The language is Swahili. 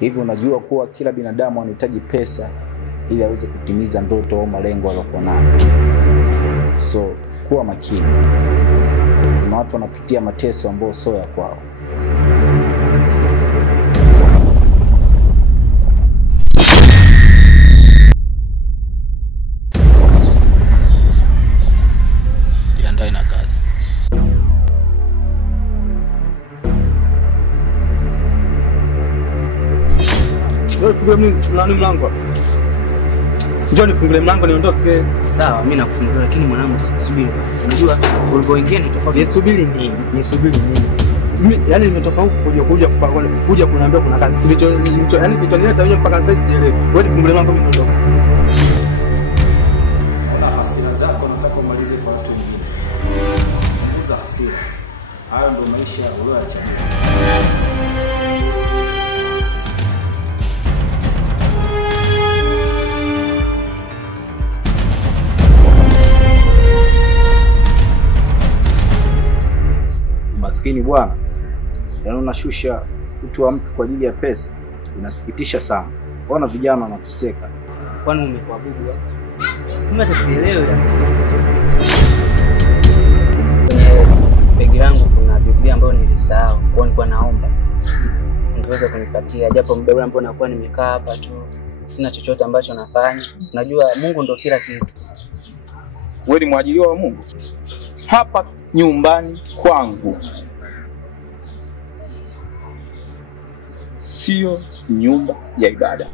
Hivi unajua kuwa kila binadamu anahitaji pesa ili aweze kutimiza ndoto au malengo aliyokuwa nayo. So kuwa makini. Kuna watu wanapitia mateso ambayo sio ya kwao. Jiandae na kazi. Wewe fungue mlango. Njoo nifungulie mlango niondoke. Sawa, mimi nakufungulia lakini mwanangu subiri kwanza. Unajua ulipoingia ni tofauti. Nisubiri nini? Mimi yani nimetoka huko kuja kuniambia kuna kazi. Yani kilichonileta wewe mpaka sasa sielewi. Wewe nifungulie mlango mimi niondoke. Ona hasira zako nataka umalize kwa watu wengine. Uza hasira. Hayo ndio maisha uliyoyachagua. Maskini bwana. Yaani unashusha utu wa mtu kwa ajili ya pesa. Inasikitisha sana. Ona vijana wanateseka. Kwani umekuwa bubu? Mimi hata sielewi. Begi langu kuna Biblia ambayo nilisahau. Kwa nilikuwa naomba ungeweza kunipatia japo muda ule ambao nakuwa nimekaa hapa tu. Sina chochote ambacho nafanya. Unajua Mungu ndio kila kitu. Wewe ni mwajiriwa wa Mungu. Hapa nyumbani kwangu. Sio nyumba ya ibada.